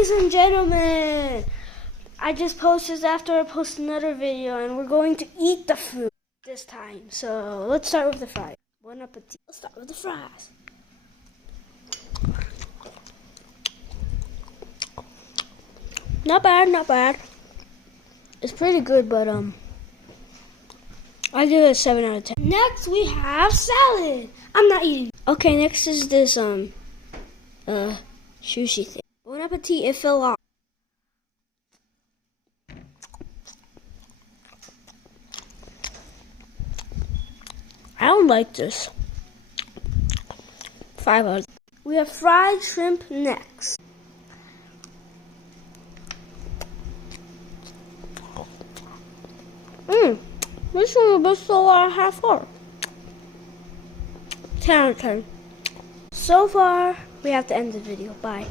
Ladies and gentlemen, I just posted this after I post another video, and we're going to eat the food this time. So let's start with the fries. Bon appetit. Let's start with the fries. Not bad, not bad. It's pretty good, but I give it a 7 out of 10. Next we have salad. I'm not eating. Okay, next is this sushi thing. Bon appetit, it fell off. I don't like this. 5 out of 10. We have fried shrimp next. This one was best so half far. 10 out of 10. So far, we have to end the video. Bye.